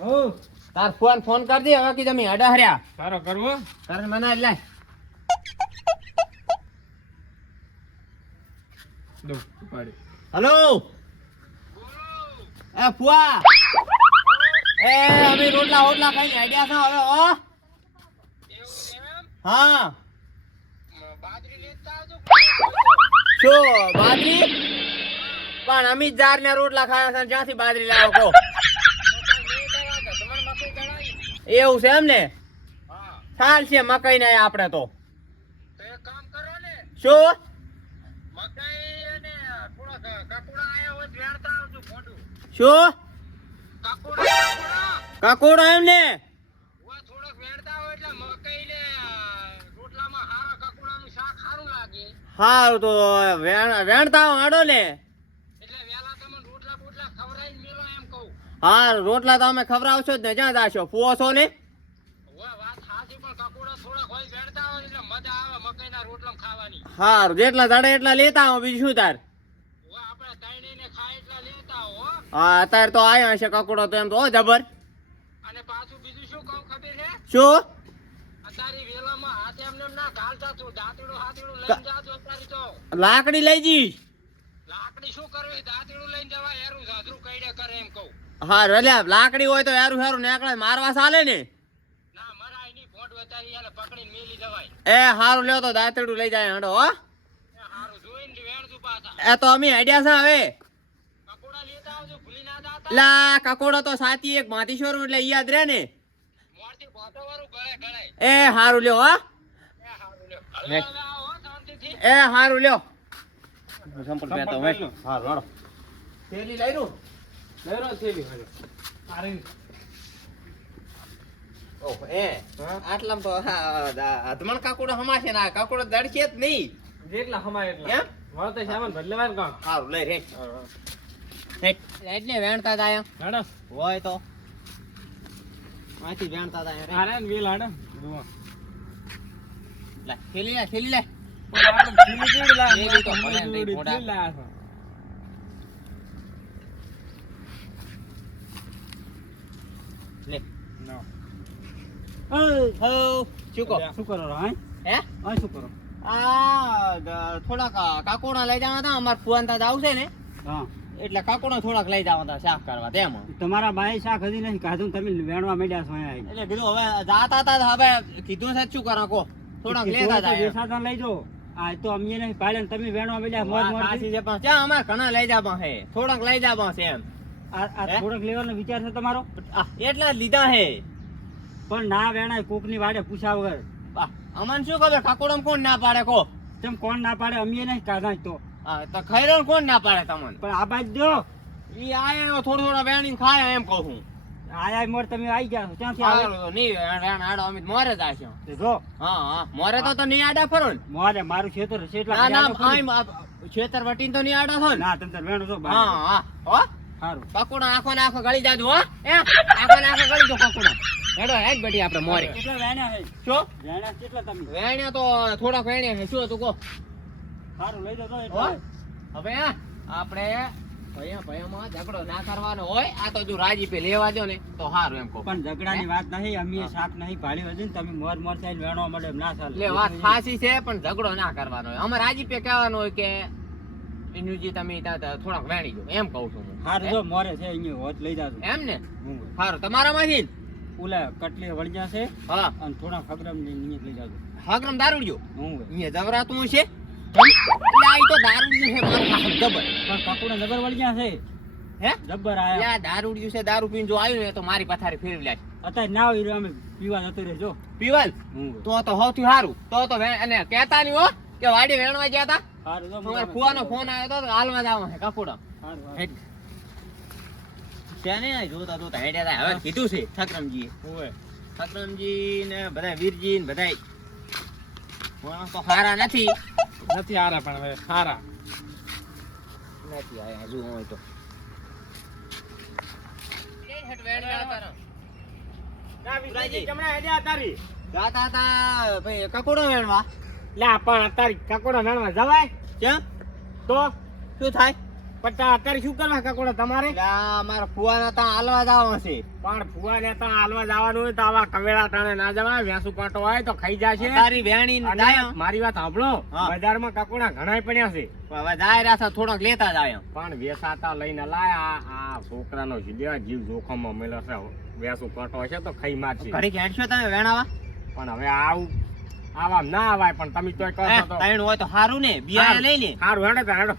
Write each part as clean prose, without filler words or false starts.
હો તાર ફોન કરજે હવે કે તમે હડા હર્યા તારો કરવો તારે મને લે દો ઉપાડી હેલો એ ફુઆ એ અમે રોટલા ખાઈને આઈડિયા છે હવે હો હા શું બાજરી પણ અમે જાર ને રોટલા ખાયા છે જ્યાંથી બાજરી લાવો કહો એવું છે એમ ને ચાલ છે મકાઈ ને આપણે તો શું શું કાકોડો એમ ને હારું તો વેણતા હાડો ને હા રોટલા તો અમે ખવડાવશો જ ને જ્યાં જાશો ફુઓ છો ને હારું જેટલા દાડે એટલા લેતા આવો બીજું શું તાર હા અત્યારે તો આયા હશે કકોડો તો એમ તો જબર શું લાકડી લઈ જઈશ હા એટલે લાકડી હોય તો યારું સારું નીકળે મારવા ચાલે ને એ હારું લ્યો તો દાંતડું લઈ જાય હડો હો એ તો અમે આઈડિયા છે હવે લા કકોડો તો સાચી એક માતીશ્વર એટલે યાદ રે ને એ હારું લ્યો હો એ હારું લ્યો સંપલ પેતો હે હારું હાલો થેલી લઈ રું થેલી અરે ઓહ એ આટલામ તો અધમણ કાકોડો હમાશે ના કાકોડો દડશે જ નહીં જેટલા હમાય એટલા એમ મળતે સામાન બદલવાનું કામ હારું લઈ રે એટલે વેણતા જાય હાડો હોય તો આથી વેણતા જાય રે આરે વેલ હાડો લે ખેલી લે થોડાક કાકોડા લઈ જવા હતા અમાર ફુવાન તા આવશે ને એટલે કાકોડા થોડાક લઈ જવા હતા શાક કરવા તેમાં તમારા બાઈ શાક હજી નહીં કાઢું તમે વેણવા માંડ્યા છો એટલે કીધું હવે જાતા હતા હવે કીધું છે શું કરો કો થોડાક લેતા જાય વેસાતા લઈ જો આ તો અમને નહીં પાડે તમે વેણવા માંડ્યા મોજ મોજ છે પણ ત્યાં અમાર ઘણા લઈ જાવા છે થોડાક લઈ જાવા છે એમ આ થોડાક લેવાનો વિચાર છે તમારો એટલા જ લીધા હે પણ ના વેણાય કોક ની વાડે પૂછા વગર અમન શું ખબર કાકોડમ કોણ ના પાડે કો તેમ કોણ ના પાડે અમે નહીં કાઢા તો તો ખૈરો કોણ ના પાડે તમને પણ આ બાજ જો ઈ આયા થોડું વેણી ખાય એમ કહું છું આયા મોર તમે આવી ગયા ક્યાંથી આવ્યો નહીં વેણ આડો અમે મોરે જ આશો જો હા મોરે તો નહીં આડા ફરો ને મોરે મારું ખેતર છે એટલા ના ખેતર વટીન તો નહીં આડા છો ને ના તમે વેણો છો હા હો સારું કાકોડા આખો ને આખો ગળી જાજો હો એ આખો ને આખો ગળી જો કાકોડા હેડો હેડ બેટી આપણે મોરે કેટલા વેણ્યા છે શું વેણ્યા કેટલા તમે વેણ્યા તો થોડાક વેણ્યા છે શું હતું કો સારું લઈ જાવ હવે આપણે ભયામાં ઝઘડો ના કરવાનો હોય આ તો જો રાજીપે લેવા દો ને તો સારું એમ કહો પણ ઝઘડાની વાત નહીં અમે શાક નહીં પાડ્યું હજુ તમે મોર મોર થઈને વેણવા મળે એમ ના ચાલે એટલે વાત ખાસી છે પણ ઝઘડો ના કરવાનો હોય અમે રાજીપે કહેવાનું હોય કે ઇનુજી તમે થોડાક વેણી દો એમ કહું છું સારું જો મોરે છે અહીંયા હોત લઈ જાજો એમ ને સારું તમારામાંથી ઓલા કટલી વળજા છે હા અને થોડા ખગરમ નિયત લઈ જાજો હગરમ દારૂડિયો હું અહીંયા જવરાતું છે આ તો દારૂડિયું છે મારું જબર પણ કાકુડા જબર વળજા છે હે જબર આયા દારૂડિયું છે દારૂ પીને જો આવ્યું ને તો મારી પથારી ફેરવી લે અત્યારે ના હોય અમે પીવા જતો રહેજો પીવલ તો સૌથી સારું તો અને કહેતા નહીં હો કે વાડી વેણવા ગયા હતા સારું જો તમારા ફુવાનો ફોન આવ્યો તો હાલમાં જવા છે કાકુડા સારું તેને જોતા હેડ્યા હવે કીધું છે ઠકરમજી ઠકરમજી ને બધા વીરજી ને બધા તો સારા નથી હારા પણ હવે હારા નથી આયા હજુ હોય તો કકોડો વેણવા લે પણ અત્યારે કકોડા વેણવા જવાય કેમ તો શું થાય પણ અત્યારે શું કરવા કકોડા તમારે? એટલે આ મારા ફુવાના ત્યાં હાલવા જવાનું છે. પણ ફુવાને તો હાલવા જવાનું હોય તો આવા કવેળા ટાણે ના જવાય. વેસુ કાંટો હોય તો ખાઈ જશે. તારી વેણી અને જાય મારી વાત સાંભળો, હા. બજારમાં કકોડા ઘણાય પડ્યા છે, હવે જાય રાસા થોડોક લેતા જાય એમ. પણ વેસાતા લઈને લાયા. આ છોકરાનો જીવ જોખમમાં મેળો છે. વેસુ કાંટો હશે તો ખાઈ મારશે. ઘડી ખેંચશો તમે વેણાવા? પણ હવે આવા ના આવાય. પણ તમે તોય કહો છો તો ત્રણ હોય તો સારું ને, બિયારણ લઈ લે. સારું હેડો તો હેડો.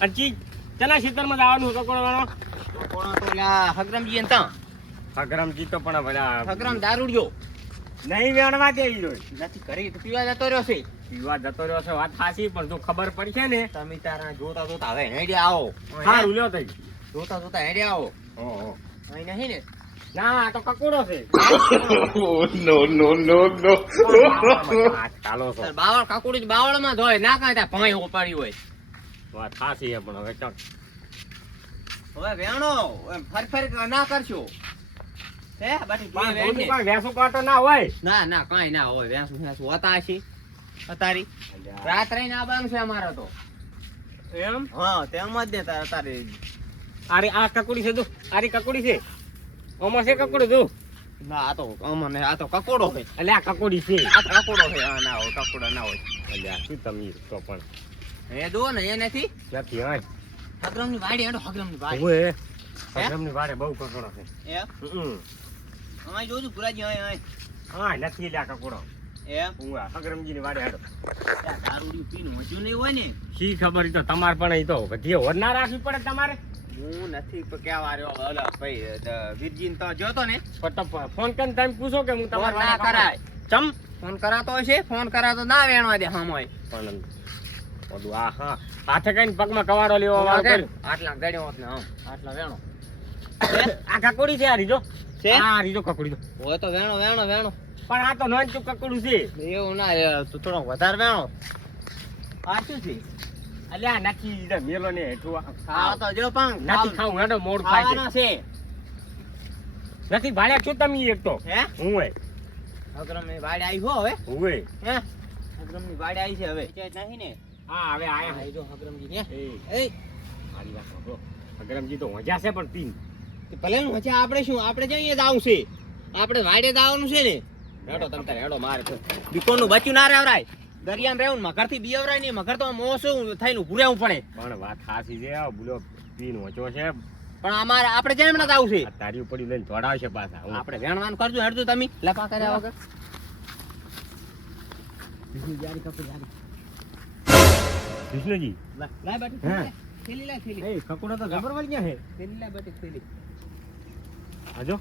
અને ચીજ ચના ખેતરમાં જવાનું કકોડો વાળો? કોણ તો ઓલા હગરમજી ને ત્યાં. હગરમજી તો પણ બધા હગરમ દારૂડિયો નહીં વેણવા દે ઈ રોય. નથી ઘરે તો પીવા જતો રહ્યો છે. પીવા જતો રહ્યો છે વાત સાચી, પણ જો ખબર પડશે ને તમે તારા જોતા જોતા હવે હેડ્યા આવો. સારું લ્યો તઈ. જોતા જોતા હેડ્યા આવો. ઓહો. અહીં નહીં ને ના આ તો કકોડો છે. ચાલો છો. તાર બાવળ કાકુડી બાવળમાં જ હોય, ના કાંઈ ત્યાં ભોંય ઉપાડી હોય. વાત સાચી છે, પણ હવે ચાલ. હવે વેણો એમ ફર ના કરશો. હે બાકી પણ વેણ ને. કોઈ વેસુ કાંટો ના હોય. ના ના કાંઈ ના હોય. વેસું હોતા હશે અતારી રાત રહીને આવવાનું છે અમારે તો. એમ? હા તેમ જ ને તારે અરે આ કકોડી છે, જો આરી કકોડી છે. ઓમાં છે કકોડી જો. ના આ તો અમને આ તો કકોડો છે. એટલે આ કકોડી છે. આ તો કકોડો છે. હા ના હોય કકોડો ના હોય. એટલે આ શું તમે તો પણ એ જો ને એ નથી નથી હોય. હગરમની વાડી હેડો હગરમની વાડી. ઓએ હગરમની વાડે બહુ કકોડો છે. એ હમ. અહીં જોજો પુરાજી અહીં હા નથી લ્યા કકોડો. એમ ઓએ હગરમજીની વાડે હેડો. ત્યાં દારૂડી પીને હજુ નહીં હોય ને. શી ખબર, ઈ તો તમાર પણ ઈ તો વધીએ હોર ના રાખવી પડે તમારે. હું નથી કેવા રહ્યો ઓલા ભાઈ વીરજીન તો જોતો ને. પણ તો ફોન કરીને તમે પૂછો કે હું ફોન તમારે ના કરાય. ચમ ફોન કરાતો હશે, ફોન કરાતો ના વેણવા દે હમોય. પણ ઓલું આ હા હાથે કઈને પગમાં કવાડો લેવો વાળો કર્યો. આટલા ગડ્યો હોત ને હમ આટલા વેણો આ કકોડી છે આ રીજો છે? આ રીજો કકોડી તો. હોય તો વેણો વેણો વેણો. પણ આ તો નોંચું કકોડું છે. એવું ના તું થોડો વધારે વેણો. આ શું છે? અલ્યા નાખી દીધા મેલો ને હેઠું હા તો જો પણ નથી ખાવું હેડો મોડ ખાય ખાવાના છે. છે નથી ભાડ્યા શું તમે એક તો હે હું હોય હગરમની વાડી આવી હો હવે. હોય હે હગરમની વાડી આવી છે હવે. કે નહીં ને હા હવે આયા આ જો હગરમજી ને. એ એ મારી વાત સાંભળો. અગરમજી તો મજા છે પણ પીન ભલે ને વચ્ચે આપણે શું આપણે જઈએ જ આવું છે. આપણે વાડે જ આવવાનું છે ને. હેડો તમ તારે હેડો મારે તો દુકાનનું બચ્યું ના રેવરાય. દરિયામાં રહેવું ને મગરથી બીવરાય નહીં. મગર તો મોસું થઈને ઊભું રહેવું પડે. પણ વાત ખાસી છે આ બુલો પીન ઓછો છે. પણ અમારે આપણે જેમ ના આવું છે. આ તારી ઉપર લઈને ધોડાવશે પાછા આપણે વેણવાનું કરજો હેડજો તમે લપા કર્યા વગર. વિષ્ણુજી લાય બાટી હા. થેલી લાય થેલી. એ કકોડા તો જબર વળી ગયા છે. થેલી લાય બાટી થેલી. આજો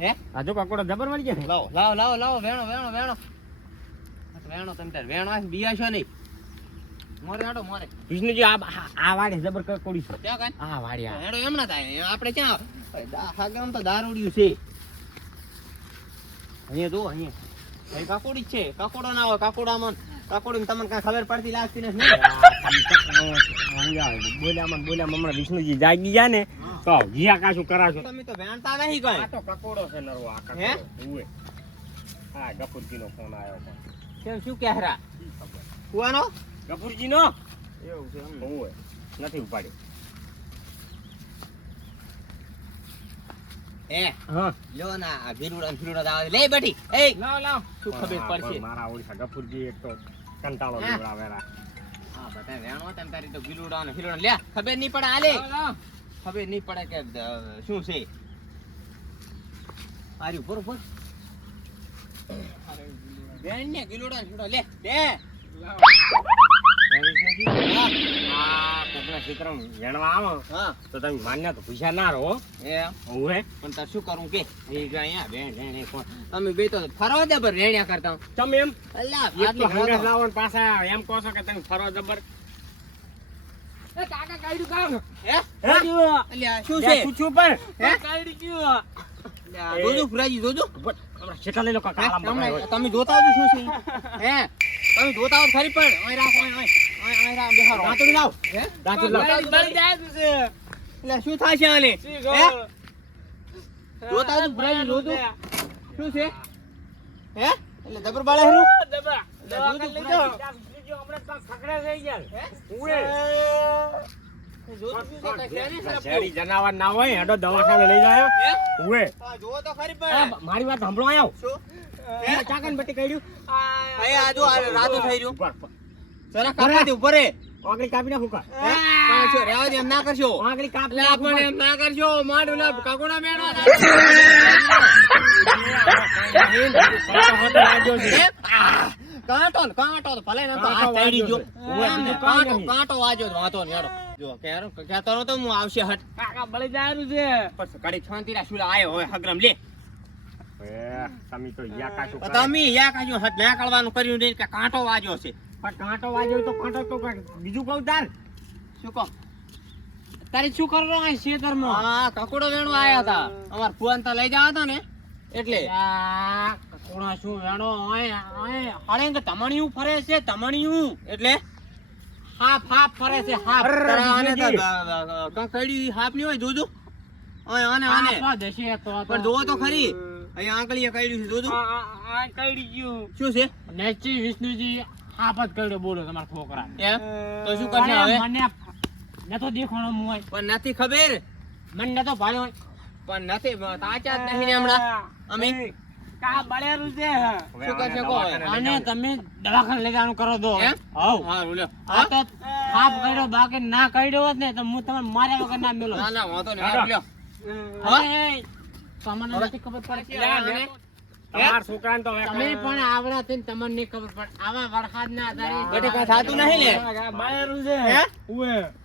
હે આજો કકોડા જબર વળી ગયા છે. લાવો લાવો લાવો લાવો વેણો વેણો વેણો. વેણો તમે તાર વેણો આવીને બિયાશો નહીં. મોરે હેડો મોરે. વિષ્ણુજી આ વાડે જબર કકોડી છે. ક્યાં કાંઈ આ વાડે આ હેડો એમ ના થાય. આપણે ક્યાં હાગામ તો દારૂડિયું છે. અહીંયા જો અહીંયા ભાઈ કાકોડી જ છે. કાકોડો ના હોય કાકોડામાં કાકોડીને તમને કાંઈ ખબર પડતી લાગતી નથી. બોલ્યામાં હમણાં વિષ્ણુજી જાગી ગયા ને તો જીયા કાશું કરાશો. તમે તો વેણતા નહીં કઈ. આ તો કકોડો છે નરવો આ હે? કકોડો ઉએ. હા ગફુરજીનો ફોન આવ્યો પણ કેમ શું કહેરા શી ખબર. કુવાનો ગફુરજીનો એવું છે ઉએ નથી ઉપાડ્યો. એ હા લ્યો ના આ ભીરુડા દાવા લે બેટી. એ લાવ શું ખબર પડશે. મારા ઓળખા ગફુરજી એક તો કંટાળો હે? લેવડાવેલા. હા બધા વેણો તેમ તારી તો ભીરુડા ને ભીરુડા લે ખબર નહીં પડે આલે ખબર નહીં પડે કે શું છે. આર્યું પૂરું પૂર વેણ ને ગિલુડા ને ભીરુડા લે લે. આ કોકના ક્ષેત્રમાં વેણવા આવો હા તો તમે માન્યા તો પૂછ્યા ના રહો. એ ઉએ પણ તાર શું કરું કે એ અહીંયા વેણ વેણ એ કોણ તમે બે તો ફરવા દે બર રેણ્યા કરતા. તમે એમ અલ્લા એક તો આટલી હંગાસ ફરવા. લાવો ને પાછા એમ કહો છો કે તમે ફરો જબર. એ કાકા કાઢ્યું કામ. હે હે? અલ્યા શું ત્યાં છે પૂછ્યું પણ હે કાઢી ગયું. અલ્યા, જોજો ફુરાજી જોજો. હમણાં શેઠા લઈ લો કાકા આલામ તમે બગાડ્યો. તમે જોતા આવજો શું છે હે તમે જોતા આવો ખરી પણ અહીં રાખ અહીં રાખ બેહારો વાતડી લાવ હે દાંતડી લાવ. એટલે શું થાય છે આને હે જોતા આવજો ફુરાજી જોજો શું છે હે એટલે જબર બાળે હરું એટલે જોજો ફુરાજી. આપણે તો ખકડે થઈ ગયા ઉએ જોતું શું છે? કઈ છે નહીં સાહેબ? શેરી જનાવર ના હોય હેડો દવાખાને લઈ જાય હે? ઉએ આ જુઓ તો ખરી પણ. મારી વાત સાંભળો આયો શું? ચાકન બટી કઈડ્યું અહીં આ જો આ રાતું થઈ રહ્યું. ઉપર જરા કાપી દે, ઉપર રે. આંગળી કાપી નાખું કા હે? પણ શું, રહેવા દે, એમ ના કરશો. આંગળી કાપ લા પણ એમ ના કરશો. માડું લા કાકોડા મેણો. હે? કાંટો ને કાંટો તો ભલે ને તો હાથ તળી ગયો. એમ ને, કાંટો વાગ્યો તો વાંધો નહીં, હેડો. જો કહેતો નતો હું આવશે હટ. કાકા બળી જાયરું છે પછી ઘડીક શાંતિ રાખ, શુલા આયો હવે હગરમ લે. તમે તો યા કાશું તો તમે યા કાજો હટ ના કરવાનું કર્યું નહીં કે કાંટો વાગ્યો છે. પણ કાંટો વાગ્યો તો કાંટો તો બીજું કહું તાર શું કહો? તારે શું કરવાનું આ ખેતરમાં? હા, કકોડો વેણવા આયા હતા. અમાર ફુવાન તા લઈ જવા હતા ને એટલે. આ કોણા શું વેણો ઓય ઓય હળેંગ તમણિયું ફરે છે, તમણિયું એટલે હાફ હાફ ફરે છે, હાફ આને કંકડી હાફ ની હોય જોજો. ઓય આને આને હાફ દેશે તો પણ જોવો તો ખરી. અહીંયા આંકલીએ કઈડ્યું છે જોજો. આ કઈડી ગયું શું છે નેચી વિષ્ણુજી હાફ જ કઈડો બોલો તમારા છોકરા એમ? તો શું કરશે હવે? મને નતો દેખાણો મોય પણ નથી ખબર. મને નતો ભાળ્યો પણ નથી તાચા જ નહીં ને હમણાં અમે કા બળેરું છે શું કરશે કહો હવે? અને તમે દવાખાને લઈ જવાનું કરો દો એમ? હવ હા લ્યો. આ તો હાફ કઈડો બાકી ના કઈડો હોત ને તો હું તમને માર્યા વગર ના મેલો ના ના વાંધો નહીં. હા લ્યો. હવે તમને નથી ખબર પડતી લે, તમારા છોકરાને તો હવે તમે પણ આવડા થઈને તમને નહીં ખબર પડે આવા વરસાદ ના આધારે બટે કઈ થાતું નહીં લે. બળેરું છે હે?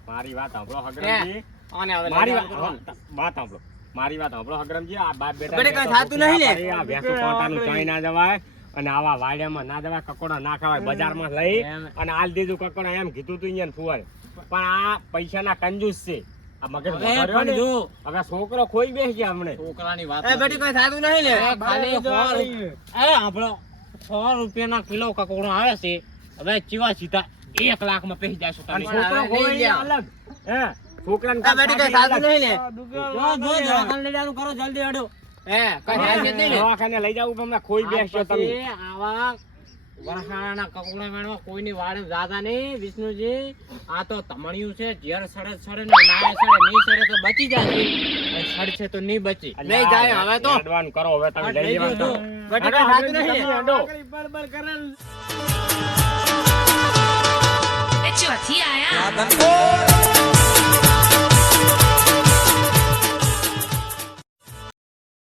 મારી વાત સાંભળો હે? હગરમજી આને હવે મારી લઈ વાત જવાનું. વાત સાંભળો મારી વાત સાંભળો હગરમજી આ બાપ બેટા બટે કઈ થાતું નહીં લે. આ ભેંસો કોટાનું ચાઈ ના જવાય અને આવા વાડિયામાં ના જવાય કકોડા ના ખવાય બજારમાં લઈ અને આલ દીધું કકોડા એમ કીધું તું અહીંયા ફુવાય પણ આ પૈસાના કંજૂસ છે આ મગજ હવે વગર પણ ને, જો હવે છોકરો ખોઈ બેસી ગયા હમણે છોકરાની વાત એ બટે કઈ થાતું નહીં લે. ખાલી 100 રૂપિયાના કિલો કકોડા આવે છે હવે ચીવા સીધા 1 લાખમાં પૈસા જાશો અને તમે છોકરો હવે ખોઈ લઈ ગયા જાઓ. અલગ હે છોકરાને એ બટે કઈ થાતું નહીં લે. જો દવાખાને લઈ જવાનું કરો જલ્દી હડો હે કઈ થાય છે નહીં લે. દવાખાને લઈ જાવું પણ હમણાં ખોઈ બેસશો તમે પછી આવા વરસાદના કકોડા મેળવા કોઈની વાડે જાતા નહીં વિષ્ણુજી આ તો તમણિયું છે ઝેર સડે ને નાય સડે નહીં સડે તો બચી જાય સડશે તો નહીં બચી નહીં જાય હવે તો. એડવાન્સ કરો હવે તમે લઈ લઈ જજો. જવાનું બટે કઈ થાતું નહીં લે. હડો એ ચોથી આયા